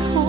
heart